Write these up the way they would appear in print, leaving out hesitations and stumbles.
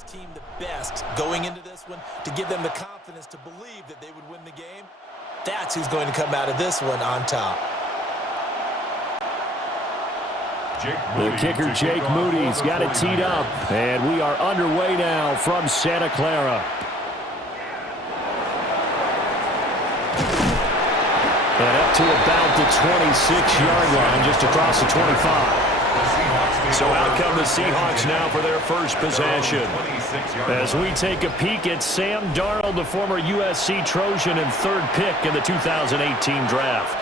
this team the best going into this one to give them the confidence to believe that they would win the game, that's who's going to come out of this one on top. The kicker, Jake Moody's got it teed up, and we are underway now from Santa Clara. And up to about the 26-yard line, just across the 25. So out come the Seahawks now for their first possession. As we take a peek at Sam Darnold, the former USC Trojan and third pick in the 2018 draft.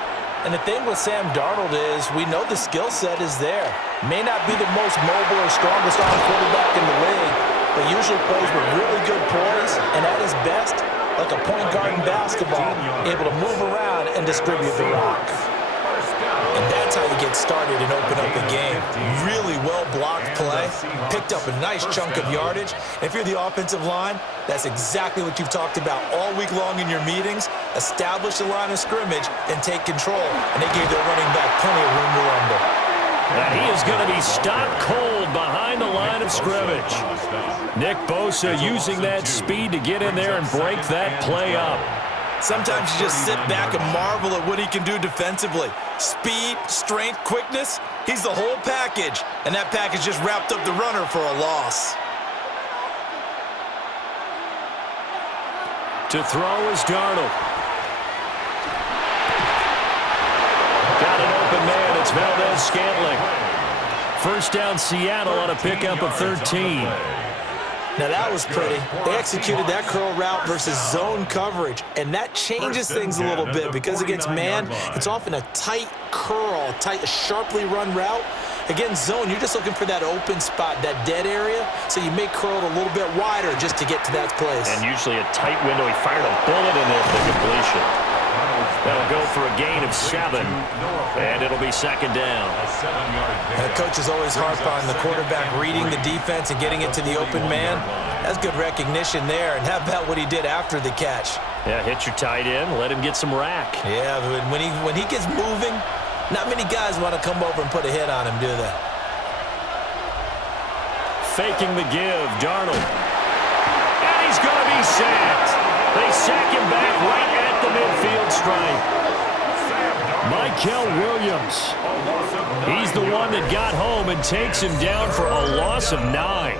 And the thing with Sam Darnold is we know the skill set is there. May not be the most mobile or strongest arm quarterback in the league, but usually plays with really good poise and at his best, like a point guard in basketball, able to move around and distribute the rock. And that's how you get started and open up the game. Really well-blocked play, picked up a nice chunk of yardage. And if you're the offensive line, that's exactly what you've talked about all week long in your meetings. Establish the line of scrimmage and take control. And they gave their running back plenty of room to rumble. And he is going to be stopped cold behind the line of scrimmage. Nick Bosa using that speed to get in there and break that play up. Sometimes you just sit back and marvel at what he can do defensively. Speed, strength, quickness, he's the whole package. And that package just wrapped up the runner for a loss. To throw is Darnold. Got an open man. It's Valdez-Scantling. First down Seattle on a pickup of 13. Now that was pretty. They executed that curl route versus zone coverage, and that changes things a little bit because against man, it's often a tight curl, sharply run route. Against zone, you're just looking for that open spot, that dead area, so you may curl it a little bit wider just to get to that place. And usually a tight window. He fired a bullet in there for the completion. That'll go for a gain of 7, and it'll be second down. The coaches always harp on the quarterback reading the defense and getting it to the open man. That's good recognition there. And how about what he did after the catch? Yeah, hit your tight end, let him get some rack. Yeah, but when he gets moving, not many guys want to come over and put a hit on him, do they? Faking the give, Darnold. And he's going to be sacked. They sack him back right at the midfield stripe. Mykel Williams. He's the one that got home and takes him down for a loss of 9.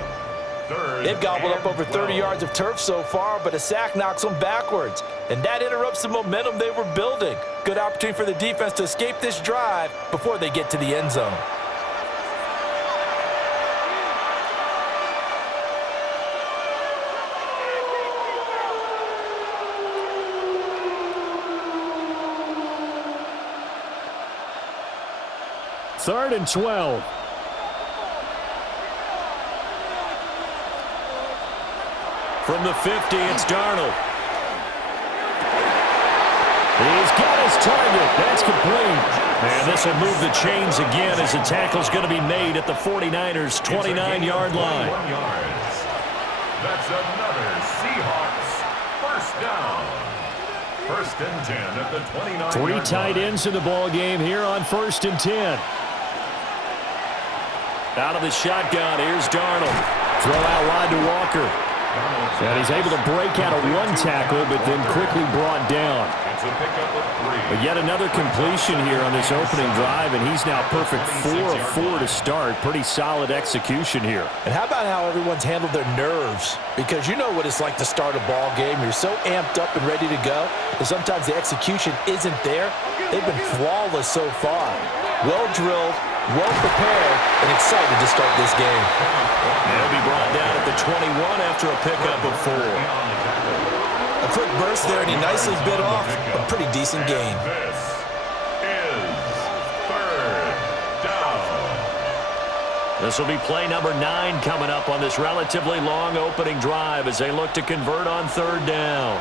They've gobbled up over 30 yards of turf so far, but a sack knocks them backwards. And that interrupts the momentum they were building. Good opportunity for the defense to escape this drive before they get to the end zone. Third and 12. From the 50, it's Darnold. He's got his target. That's complete. And this will move the chains again as the tackle's going to be made at the 49ers' 29-yard line. That's another Seahawks first down. First and 10 at the 29-yard line. 3 tight ends in the ball game here on first and 10. Out of the shotgun, here's Darnold. Throw out wide to Walker. And he's able to break out of one tackle, but then quickly brought down. It's a pickup of 3. But yet another completion here on this opening drive, and he's now perfect 4 of 4 to start. Pretty solid execution here. And how about how everyone's handled their nerves? Because you know what it's like to start a ball game. You're so amped up and ready to go, and sometimes the execution isn't there. They've been flawless so far. Well-drilled, well-prepared, and excited to start this game. They'll be brought down at the 21 after a pickup of 4. A quick burst there, and he nicely bit off a pretty decent gain. This is third down. This will be play number 9 coming up on this relatively long opening drive as they look to convert on third down.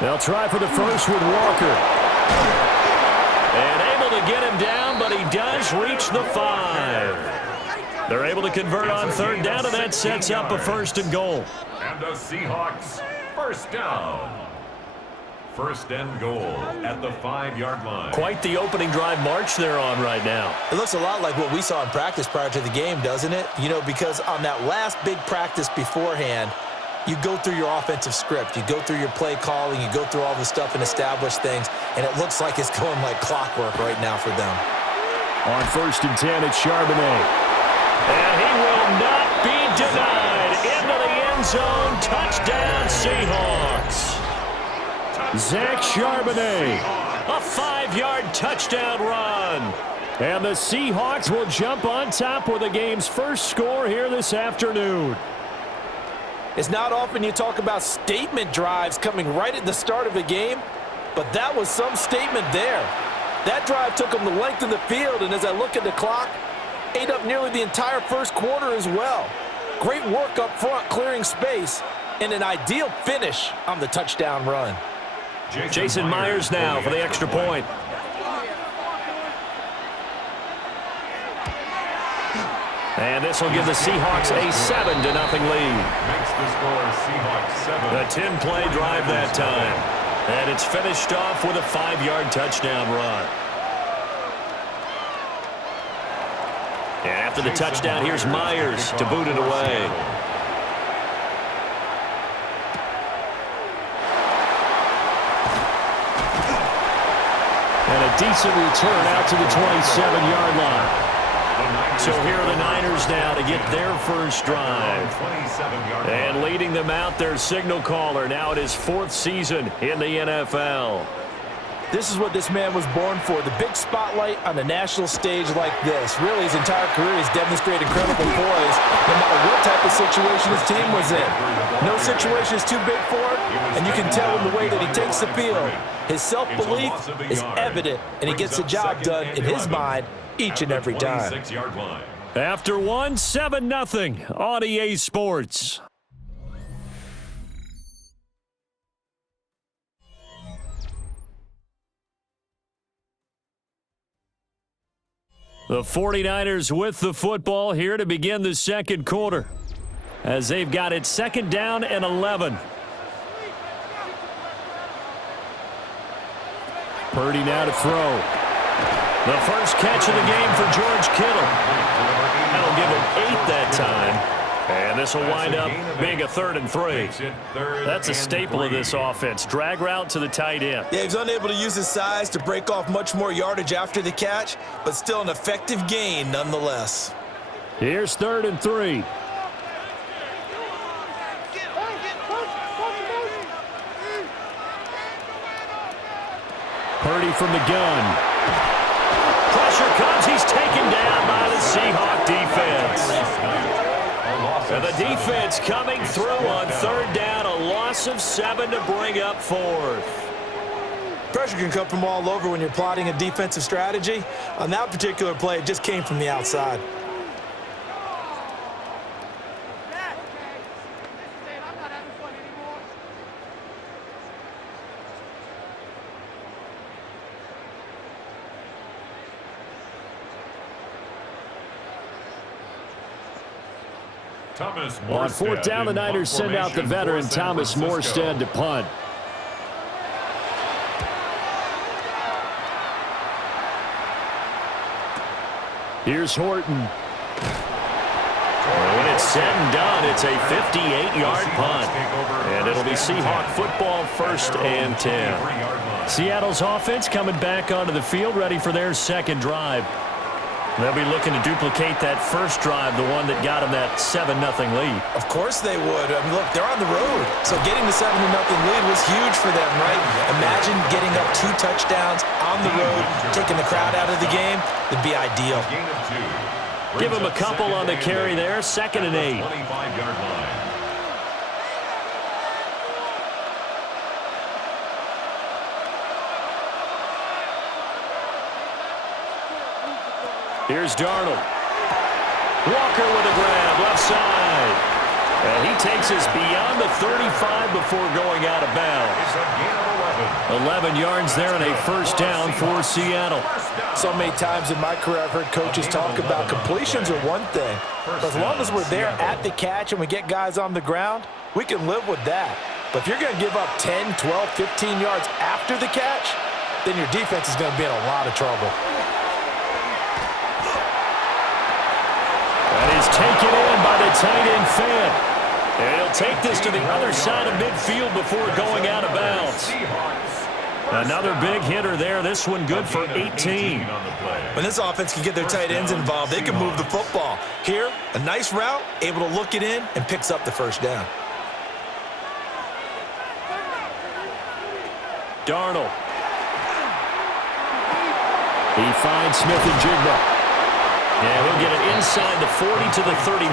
They'll try for the first with Walker. And able to get him down, but he does reach the 5. They're able to convert on third down, and that sets up a first and goal. And the Seahawks first down First and goal at the 5-yard line. Quite the opening drive march they're on right now. It looks a lot like what we saw in practice prior to the game, doesn't it? You know, because on that last big practice beforehand, you go through your offensive script. You go through your play calling. You go through all the stuff and establish things, and it looks like it's going like clockwork right now for them. On 1st and 10, it's Charbonnet. And he will not be denied. Into the end zone. Touchdown, Seahawks. Zach Charbonnet, a 5-yard touchdown run. And the Seahawks will jump on top with the game's first score here this afternoon. It's not often you talk about statement drives coming right at the start of a game, but that was some statement there. That drive took them the length of the field, and as I look at the clock, ate up nearly the entire first quarter as well. Great work up front, clearing space, and an ideal finish on the touchdown run. Jason Myers now for the extra point. And this will give the Seahawks a 7-0 lead. Makes the score Seahawks 7. A 10-play drive that time. And it's finished off with a 5-yard touchdown run. And after the touchdown, here's Myers to boot it away. And a decent return out to the 27-yard line. So here are the Niners now to get their first drive. And leading them out, their signal caller, now at his 4th season in the NFL. This is what this man was born for, the big spotlight on a national stage like this. Really, his entire career has demonstrated incredible poise, no matter what type of situation his team was in. No situation is too big for him, and you can tell in the way that he takes the field. His self-belief is evident, and he gets the job done in his mind each and every time. After one, 7-0 on EA Sports. The 49ers with the football here to begin the second quarter, as they've got it 2nd down and 11. Purdy now to throw. The first catch of the game for George Kittle. That'll give him 8 that time. And this will wind up being a 3rd and 3. That's a staple of this offense. Drag route to the tight end. Yeah, he's unable to use his size to break off much more yardage after the catch, but still an effective gain nonetheless. Here's 3rd and 3. Purdy from the gun. Pressure comes. He's taken down by the Seahawk defense. And the defense coming through on 3rd down. A loss of 7 to bring up 4th. Pressure can come from all over when you're plotting a defensive strategy. On that particular play, it just came from the outside. On 4th down, the Niners send out the veteran Thomas Morstead to punt. Here's Horton. When it's said and done, it's a 58-yard punt. And it'll be Seahawk football 1st and 10. Seattle's offense coming back onto the field, ready for their second drive. They'll be looking to duplicate that first drive, the one that got them that 7-0 lead. Of course they would. I mean, look, they're on the road. So getting the 7-0 lead was huge for them, right? Imagine getting up 2 touchdowns on the road, taking the crowd out of the game. It'd be ideal. Give them a couple on the carry there. 2nd and 8. Here's Darnold. Walker with a grab, left side. And he takes us beyond the 35 before going out of bounds. 11 yards there and a 1st down for Seattle. So many times in my career I've heard coaches talk about completions are one thing. But as long as we're there at the catch and we get guys on the ground, we can live with that. But if you're going to give up 10, 12, 15 yards after the catch, then your defense is going to be in a lot of trouble. That is taken in by the tight end Fant. And he'll take this to the other side of midfield before going out of bounds. Another big hitter there. This one good for 18. When this offense can get their tight ends involved, they can move the football. Here, a nice route, able to look it in, and picks up the first down. Darnold. He finds Smith and Jigba. And he'll get it inside the 40 to the 39.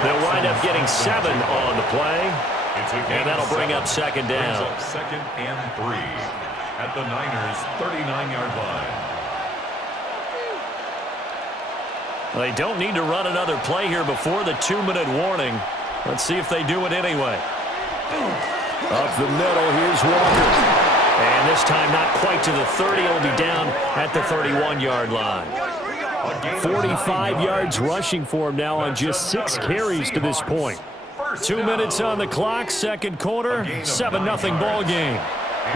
They'll wind up getting 7 on the play. And that'll bring up second down. Brings up second and 3 at the Niners' 39-yard line. They don't need to run another play here before the 2-minute warning. Let's see if they do it anyway. Up the middle, here's Walker. And this time not quite to the 30. It'll be down at the 31-yard line. 45 yards rushing for him now on just 6 carries to this point. 2 minutes on the clock, second quarter, 7-0 ball game.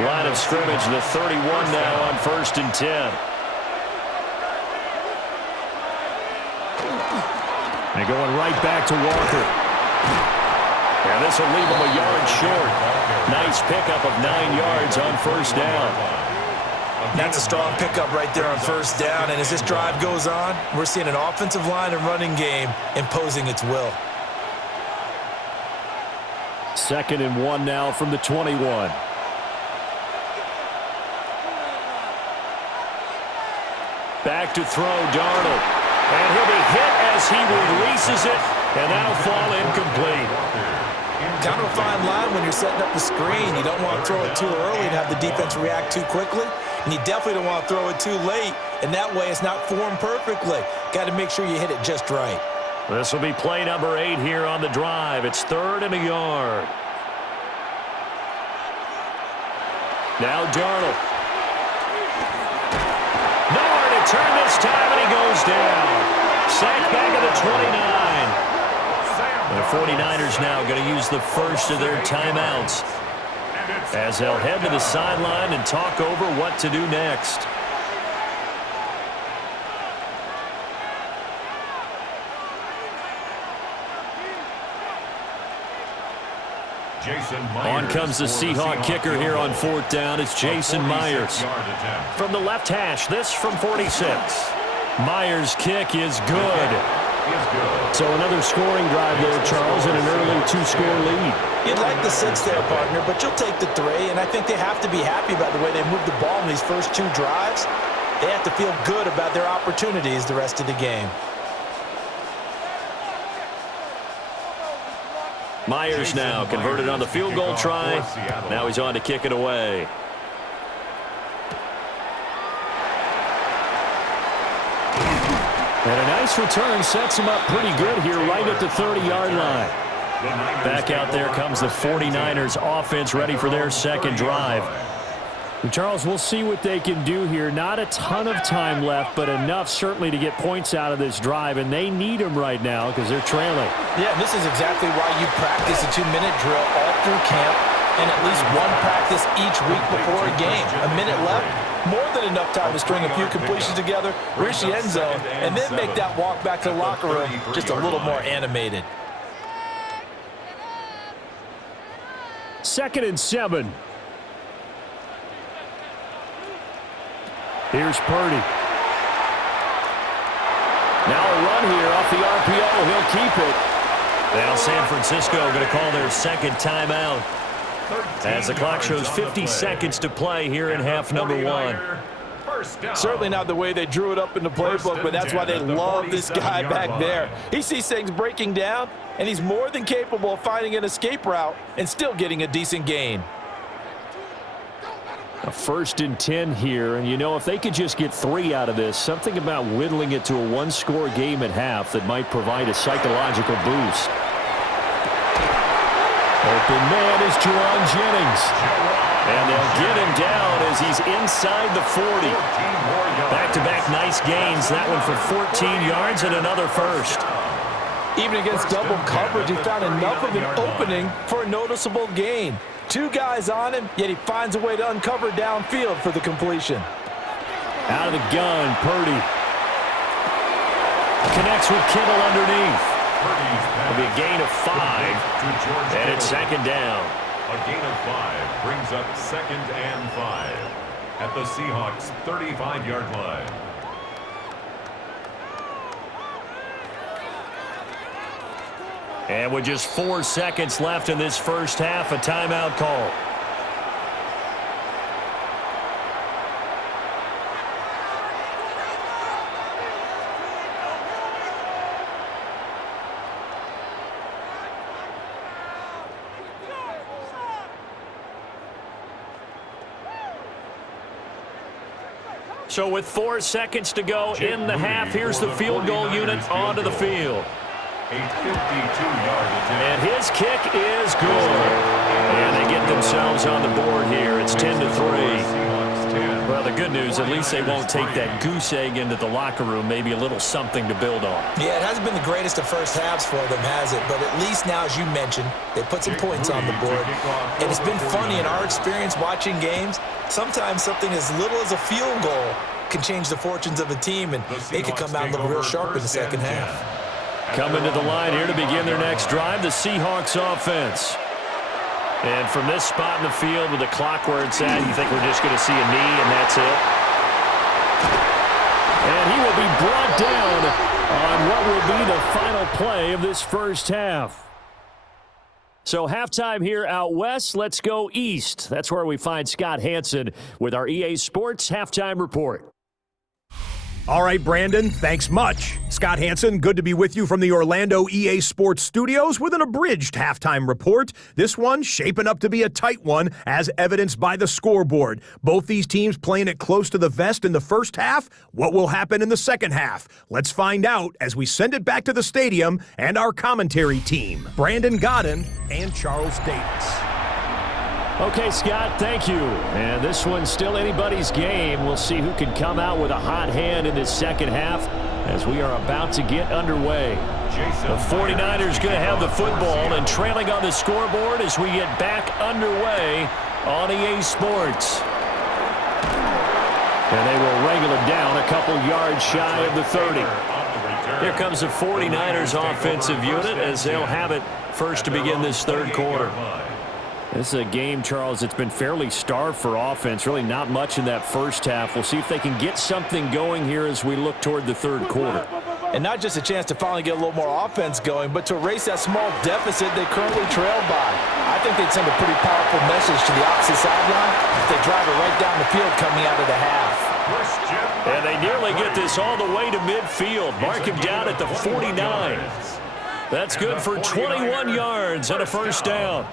Line of scrimmage, the 31 now on 1st and 10. And going right back to Walker. And this will leave him a yard short. Nice pickup of 9 yards on first down. That's a strong pickup right there on first down. And as this drive goes on, we're seeing an offensive line and running game imposing its will. 2nd and 1 now from the 21. Back to throw, Darnold. And he'll be hit as he releases it, and that'll fall incomplete. Kind of a fine line when you're setting up the screen. You don't want to throw it too early and have the defense react too quickly. And you definitely don't want to throw it too late, and that way it's not formed perfectly. Got to make sure you hit it just right. This will be play number 8 here on the drive. It's 3rd and a yard. Now Darnold. Nowhere to turn this time, and he goes down. Sacked back at the 29. The 49ers now going to use the first of their timeouts as they'll head to the sideline and talk over what to do next. On comes the Seahawk kicker here on 4th down. It's Jason Myers. From the left hash, this from 46. Myers' kick is good. So another scoring drive there, Charles, and an early 2-score lead. You'd like the 6 there, partner, but you'll take the 3, and I think they have to be happy about the way they moved the ball in these first 2 drives. They have to feel good about their opportunities the rest of the game. Myers now converted on the field goal try. Now he's on to kick it away. And a nice return sets him up pretty good here right at the 30-yard line. Back out there comes the 49ers offense ready for their second drive. And Charles, we'll see what they can do here. Not a ton of time left, but enough certainly to get points out of this drive, and they need them right now because they're trailing. Yeah, this is exactly why you practice a 2-minute drill all through camp and at least one practice each week before a game. A minute left, more than enough time to string a few completions together, reach the end zone, and then make that walk back to the locker room just a little more animated. 2nd and 7. Here's Purdy. Now a run here off the RPO. He'll keep it. Now San Francisco going to call their second timeout as the clock shows 50 seconds to play here in half number 1. Certainly not the way they drew it up in the playbook, but that's why they love this guy back there. He sees things breaking down, and he's more than capable of finding an escape route and still getting a decent gain. A 1st and 10 here, and you know, if they could just get 3 out of this, something about whittling it to a 1-score game at half that might provide a psychological boost. Open man is Juwan Jennings. And they'll get him down as he's inside the 40. Back-to-back nice gains. That one for 14 yards and another first. Even against double coverage, he found enough of an opening for a noticeable gain. 2 guys on him, yet he finds a way to uncover downfield for the completion. Out of the gun, Purdy. Connects with Kittle underneath. It'll be a gain of 5, and it's second down. A gain of 5 brings up 2nd and 5 at the Seahawks' 35-yard line. And with just 4 seconds left in this first half, a timeout call. So with 4 seconds to go in the half, here's the field goal unit onto the field. A 52-yard attempt. And his kick is good. And they get themselves on the board here. It's 10-3. Well, the good news, at least they won't take that goose egg into the locker room. Maybe a little something to build on. Yeah, it hasn't been the greatest of first halves for them, has it? But at least now, as you mentioned, they put some points on the board. And it's been funny in our experience watching games. Sometimes something as little as a field goal can change the fortunes of a team, and they could come out and look real sharp in the second half. Coming to the line here to begin their next drive, the Seahawks offense. And from this spot in the field with the clock where it's at, you think we're just going to see a knee and that's it? And he will be brought down on what will be the final play of this first half. So halftime here out west, let's go east. That's where we find Scott Hanson with our EA Sports Halftime Report. All right, Brandon, thanks much. Scott Hanson, good to be with you from the Orlando EA Sports Studios with an abridged halftime report. This one shaping up to be a tight one, as evidenced by the scoreboard. Both these teams playing it close to the vest in the first half. What will happen in the second half? Let's find out as we send it back to the stadium and our commentary team, Brandon Godden and Charles Davis. Okay, Scott, thank you. And this one's still anybody's game. We'll see who can come out with a hot hand in this second half as we are about to get underway. The 49ers going to have the football and trailing on the scoreboard as we get back underway on EA Sports. And they will wrangle it down a couple yards shy of the 30. Here comes the 49ers offensive unit as they'll have it first to begin this third quarter. This is a game, Charles, it's been fairly starved for offense. Really not much in that first half. We'll see if they can get something going here as we look toward the third quarter. And not just a chance to finally get a little more offense going, but to erase that small deficit they currently trailed by. I think they'd send a pretty powerful message to the opposite sideline if they drive it right down the field coming out of the half. And they nearly get this all the way to midfield. Mark him down at the 49. That's good for 21 yards and a first down.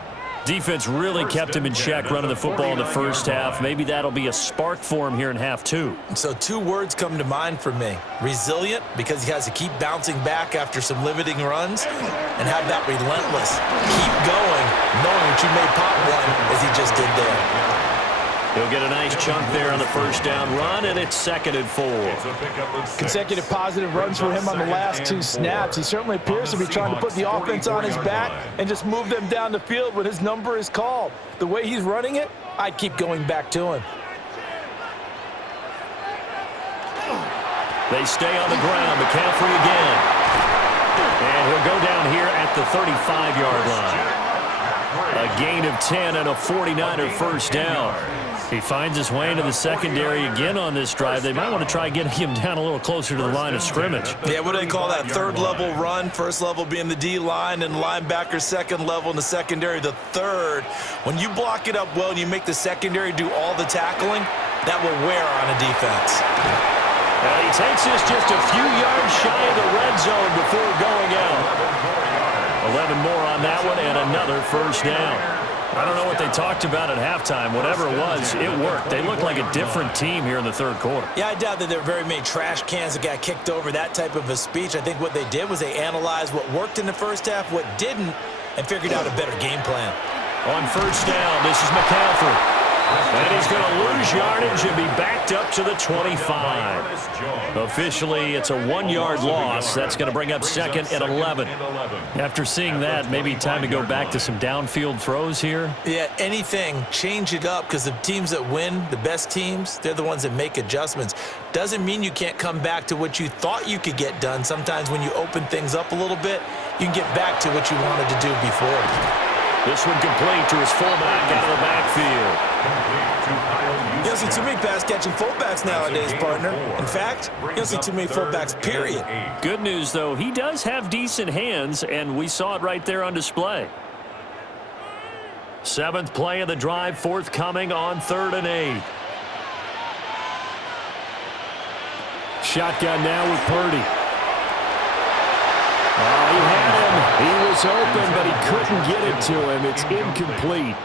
Defense really kept him in check running the football in the first half. Maybe that'll be a spark for him here in half two. So 2 words come to mind for me. Resilient, because he has to keep bouncing back after some limiting runs, and how about relentless? Keep going, knowing that you may pop one, as he just did there. He'll get a nice chunk there on the first down run, and it's 2nd and 4. Consecutive positive runs for him on the last 2 snaps. He certainly appears to be trying to put the offense on his back and just move them down the field when his number is called. The way he's running it, I'd keep going back to him. They stay on the ground. McCaffrey again. And he'll go down here at the 35-yard line. A gain of 10 and a 49er first down. He finds his way into the secondary again on this drive. They might want to try getting him down a little closer to the line of scrimmage. Yeah, what do they call that? 3rd level run. 1st level being the D-line, and linebacker 2nd level in the secondary, the 3rd. When you block it up well and you make the secondary do all the tackling, that will wear on a defense. And he takes this just a few yards shy of the red zone before going out. 11 more on that one and another first down. I don't know what they talked about at halftime. Whatever it was, it worked. They look like a different team here in the third quarter. Yeah, I doubt that there are very many trash cans that got kicked over, that type of a speech. I think what they did was they analyzed what worked in the first half, what didn't, and figured out a better game plan. On first down, this is McCaffrey. And he's going to lose yardage and be backed up to the 25. Officially, it's a 1-yard loss. That's going to bring up second and 11. After seeing that, maybe time to go back to some downfield throws here. Yeah, anything. Change it up, because the teams that win, the best teams, they're the ones that make adjustments. Doesn't mean you can't come back to what you thought you could get done. Sometimes when you open things up a little bit, you can get back to what you wanted to do before. This one complete to his fullback out of the backfield. You don't see too many pass-catching fullbacks nowadays, partner. In fact, you don't see too many fullbacks, period. Good news, though, he does have decent hands, and we saw it right there on display. 7th play of the drive, forthcoming on 3rd and 8. Shotgun now with Purdy. Oh, he had him. He was open, but he couldn't get it to him. It's incomplete.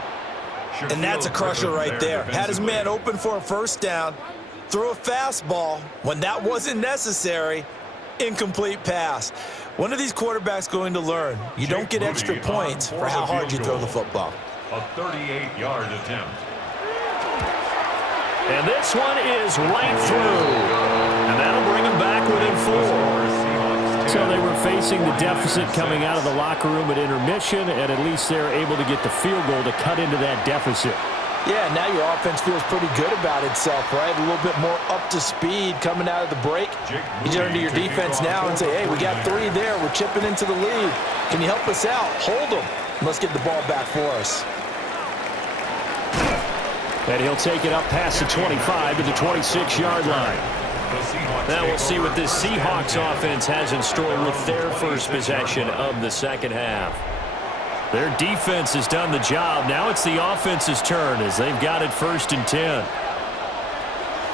And that's a crusher right there. Had his man open for a first down, threw a fastball when that wasn't necessary, incomplete pass. When are these quarterbacks going to learn? You don't get extra points for how hard you throw the football. A 38-yard attempt. And this one is right through. And that'll bring him back within 4. So they were facing the deficit coming out of the locker room at intermission, and at least they're able to get the field goal to cut into that deficit. Yeah, now your offense feels pretty good about itself, right? A little bit more up to speed coming out of the break. You turn to your defense now and say, hey, we got 3 there. We're chipping into the lead. Can you help us out? Hold them. Let's get the ball back for us. And he'll take it up past the 25 to the 26-yard line. Now we'll see what this Seahawks offense has in store with their first possession of the second half. Their defense has done the job. Now it's the offense's turn as they've got it 1st and 10.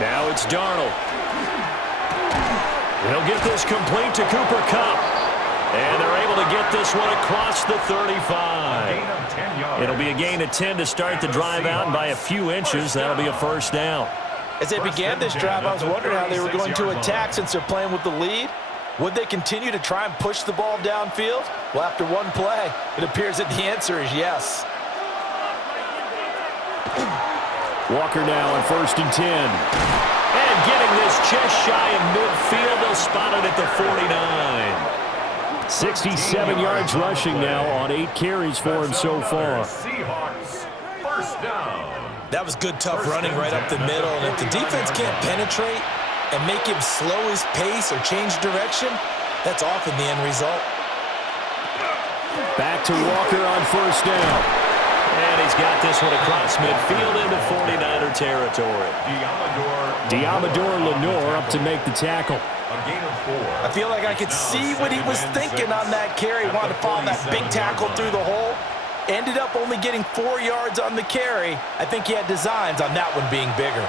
Now it's Darnold. He'll get this complete to Cooper Kupp. And they're able to get this one across the 35. It'll be a gain of 10 to start the drive out, and by a few inches, that'll be a first down. As they began this drive, I was wondering how they were going to attack since they're playing with the lead. Would they continue to try and push the ball downfield? Well, after one play, it appears that the answer is yes. Walker now on 1st and 10. And getting this just shy of midfield, they'll spot it at the 49. 67 yards rushing now on 8 carries for him so far. Seahawks, first down. That was good, tough running right up the middle. And if the defense can't penetrate and make him slow his pace or change direction, that's often the end result. Back to Walker on 1st down. And he's got this one across midfield into 49er territory. Diamador Lenore up to make the tackle. A gain of 4. I feel like I could see what he was thinking on that carry. Wanted to follow that big tackle through the hole. Ended up only getting 4 yards on the carry. I think he had designs on that one being bigger.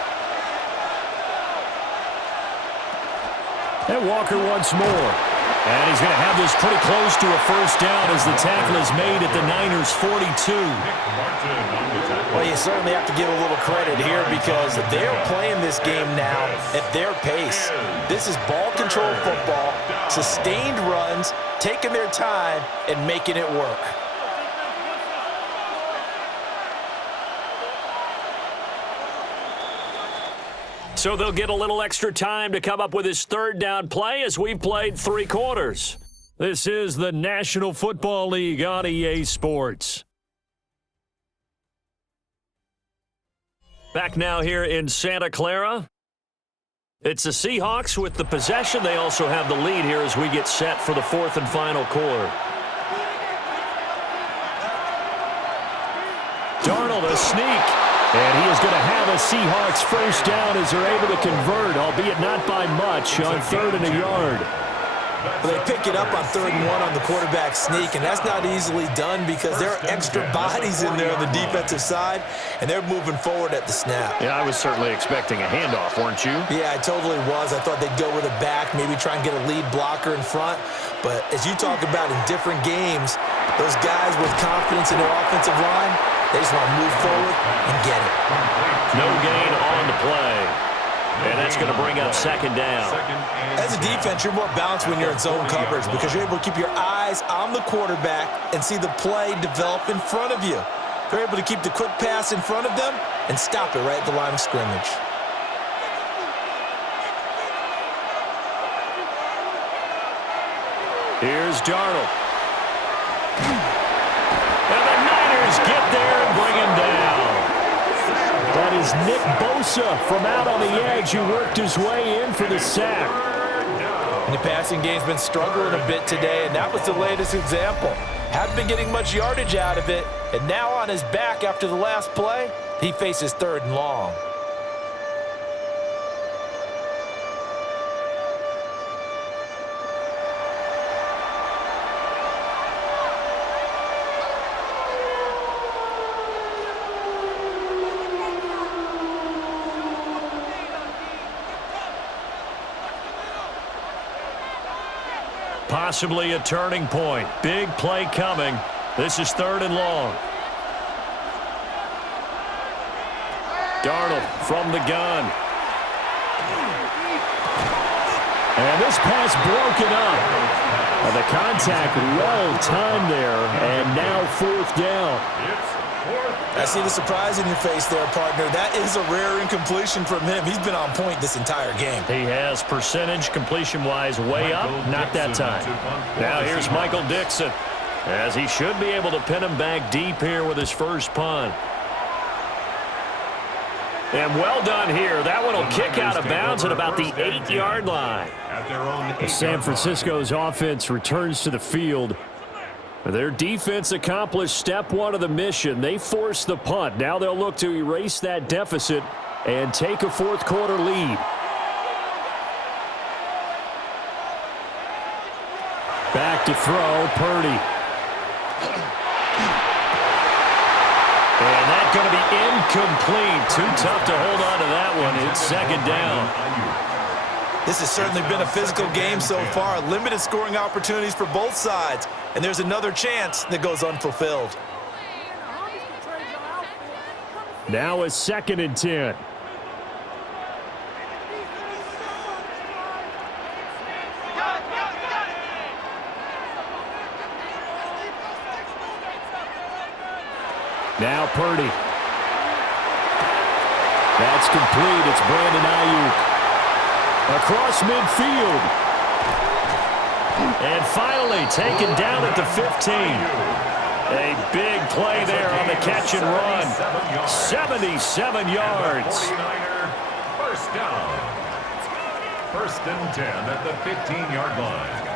And Walker once more. And he's going to have this pretty close to a first down as the tackle is made at the Niners' 42. Well, you certainly have to give a little credit here because they're playing this game now at their pace. This is ball control football, sustained runs, taking their time, and making it work. So they'll get a little extra time to come up with his 3rd down play as we've played 3 quarters. This is the National Football League on EA Sports. Back now here in Santa Clara. It's the Seahawks with the possession. They also have the lead here as we get set for the 4th and final quarter. Darnold, a sneak. And he is going to have a Seahawks first down as they're able to convert, albeit not by much, on 3rd and a yard. Well, they pick it up on 3rd and 1 on the quarterback sneak, and that's not easily done because there are extra bodies in there on the defensive side, and they're moving forward at the snap. Yeah, I was certainly expecting a handoff, weren't you? Yeah, I totally was. I thought they'd go with a back, maybe try and get a lead blocker in front. But as you talk about in different games, those guys with confidence in their offensive line, they just want to move forward and get it. No gain on the play. And that's going to bring up 2nd down. As a defense, you're more balanced when you're in zone coverage because you're able to keep your eyes on the quarterback and see the play develop in front of you. They're able to keep the quick pass in front of them and stop it right at the line of scrimmage. Here's Darnold. And the Niners get there and bring him down. That is Nick Bosa from out on the edge who worked his way in for the sack. And the passing game's been struggling a bit today, and that was the latest example. Hadn't been getting much yardage out of it, and now on his back after the last play, he faces 3rd and long. Possibly a turning point. Big play coming. This is 3rd and long. Darnold from the gun. And this pass broken up. And the contact well timed there. And now 4th down. I see the surprise in your face there, partner. That is a rare incompletion from him. He's been on point this entire game. He has percentage completion-wise way up. Not that time. Now here's Michael Dixon, as he should be able to pin him back deep here with his first punt. And well done here. That one will kick out of bounds at about the 8-yard line. San Francisco's offense returns to the field. Their defense accomplished step 1 of the mission. They forced the punt. Now they'll look to erase that deficit and take a 4th quarter lead. Back to throw, Purdy. And that's going to be incomplete. Too tough to hold on to that one. It's 2nd down. This has certainly been a physical game so far. Limited scoring opportunities for both sides. And there's another chance that goes unfulfilled. Now it's 2nd and 10. Now Purdy. That's complete. It's Brandon Ayuk. Across midfield. And finally taken down at the 15. A big play there on the catch and run. 77 yards. 1st down. 1st and 10 at the 15-yard line.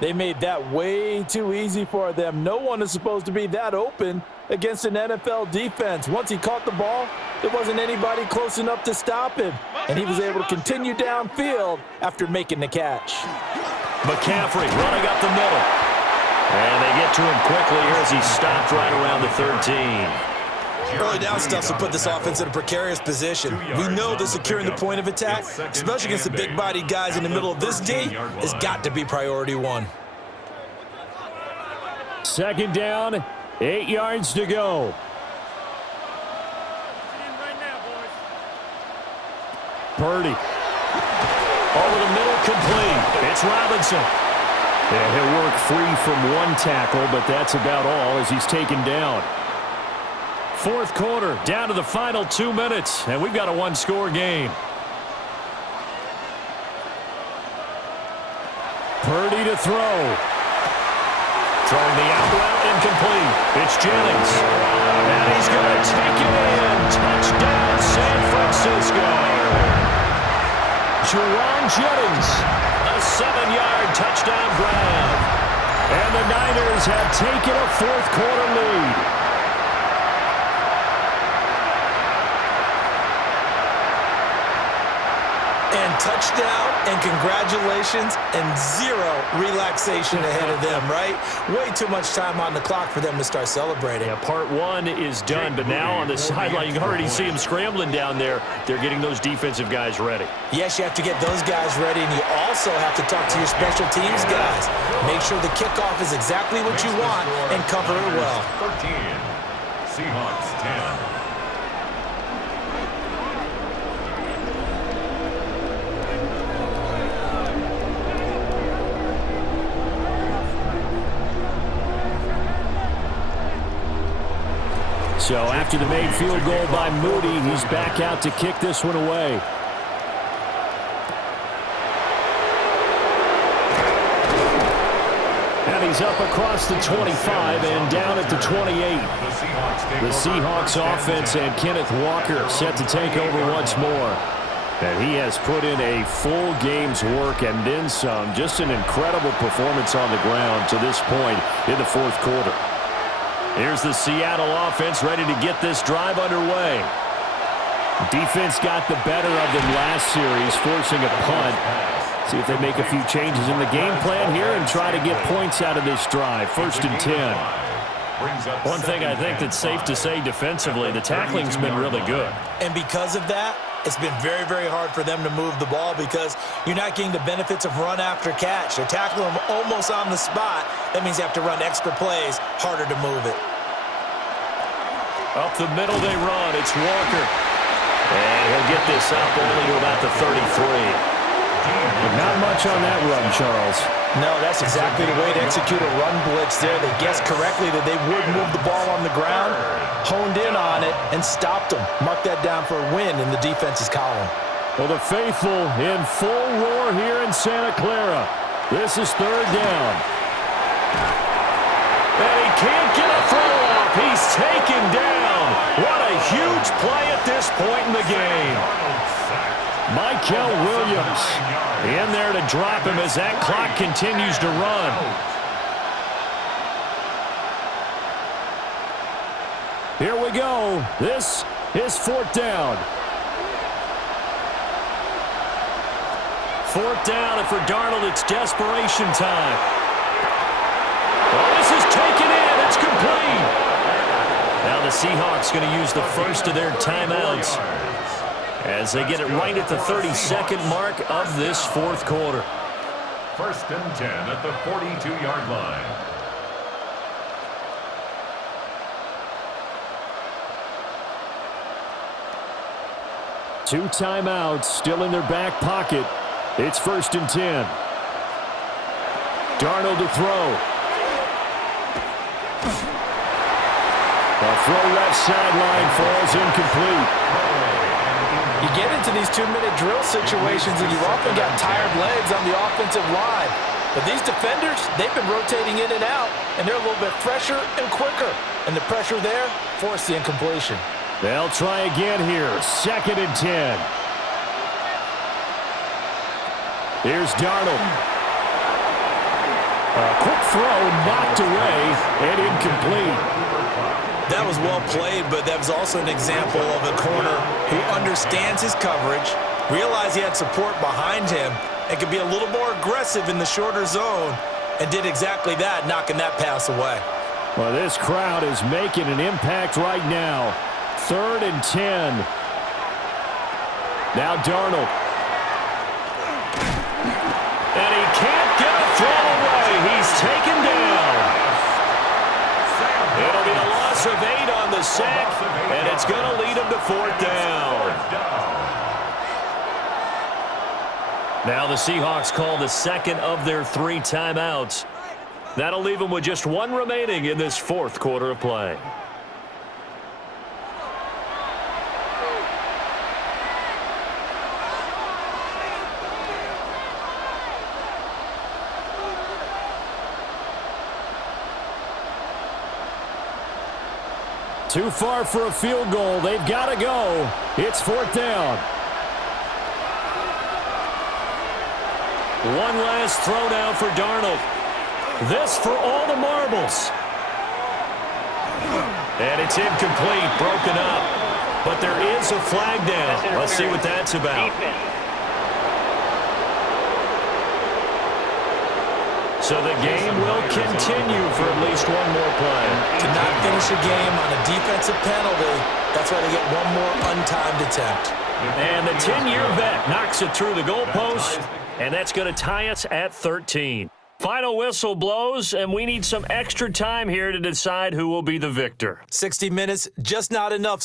They made that way too easy for them. No one is supposed to be that open against an NFL defense. Once he caught the ball, there wasn't anybody close enough to stop him, and he was able to continue downfield after making the catch. McCaffrey running up the middle. And they get to him quickly here as he stopped right around the 13. Early down stuff will put this offense in a precarious position. We know that securing the point of attack, especially against the big-bodied guys in the middle of this D, has got to be priority 1. 2nd down, 8 yards to go. Purdy. Over the middle, complete. It's Robinson. And he'll work free from 1 tackle, but that's about all as he's taken down. 4th quarter, down to the final 2 minutes, and we've got a 1-score game. Purdy to throw. Throwing the out route, incomplete. It's Jennings. And he's going to take it in. Touchdown, San Francisco. Jerron Jennings, a 7-yard touchdown grab. And the Niners have taken a 4th quarter lead. And touchdown and congratulations and zero relaxation ahead of them, right? Way too much time on the clock for them to start celebrating. Yeah, part one is done, but now on the sideline, you can already see them scrambling down there. They're getting those defensive guys ready. Yes, you have to get those guys ready, and you also have to talk to your special teams guys. Make sure the kickoff is exactly what you want and cover it well. 13, Seahawks 10. So after the made field goal by Moody, he's back out to kick this one away. And he's up across the 25 and down at the 28. The Seahawks offense and Kenneth Walker set to take over once more. And he has put in a full game's work and then some. Just an incredible performance on the ground to this point in the fourth quarter. Here's the Seattle offense ready to get this drive underway. Defense got the better of them last series, forcing a punt. See if they make a few changes in the game plan here and try to get points out of this drive. 1st and 10. One thing I think that's safe to say defensively, the tackling's been really good. And because of that, it's been very, very hard for them to move the ball because you're not getting the benefits of run after catch. They're tackling them almost on the spot. That means you have to run extra plays, harder to move it. Up the middle they run. It's Walker. And he'll get this up only to about the 33. But not much on that run, Charles. No, that's exactly the way to execute a run blitz there. They guessed correctly that they would move the ball on the ground, honed in on it, and stopped them. Mark that down for a win in the defense's column. Well, the faithful in full roar here in Santa Clara. This is 3rd down. And he can't get a throw off. He's taken down. What a huge play at this point in the game. Michael Williams in there to drop him as that clock continues to run. Here we go. This is 4th down. 4th down, and for Darnold, it's desperation time. Oh, this is taken in. It's complete. Now the Seahawks going to use the first of their timeouts as they get it right at the 32nd mark of this fourth quarter. 1st and 10 at the 42-yard line. Two timeouts still in their back pocket. It's 1st and 10. Darnold to throw. The throw left sideline falls incomplete. You get into these 2-minute drill situations and you've often got tired legs on the offensive line. But these defenders, they've been rotating in and out, and they're a little bit fresher and quicker. And the pressure there forced the incompletion. They'll try again here. 2nd and 10. Here's Darnold. A quick throw knocked away and incomplete. That was well played, but that was also an example of a corner who understands his coverage, realized he had support behind him, and could be a little more aggressive in the shorter zone, and did exactly that, knocking that pass away. Well, this crowd is making an impact right now. 3rd and 10. Now Darnold. And he can't get a throw away. He's taken down. It'll be a loss of 8 on the sack, and it's going to lead him to 4th down. Now the Seahawks call the second of their 3 timeouts. That'll leave them with just 1 remaining in this fourth quarter of play. Too far for a field goal. They've got to go. It's 4th down. One last throw down for Darnold. This for all the marbles. And it's incomplete, broken up. But there is a flag down. Let's see what that's about. So the game will continue for at least one more play. To not finish a game on a defensive penalty, that's why they get one more untimed attempt. And the 10-year vet knocks it through the goalpost, and that's going to tie us at 13. Final whistle blows, and we need some extra time here to decide who will be the victor. 60 minutes, just not enough.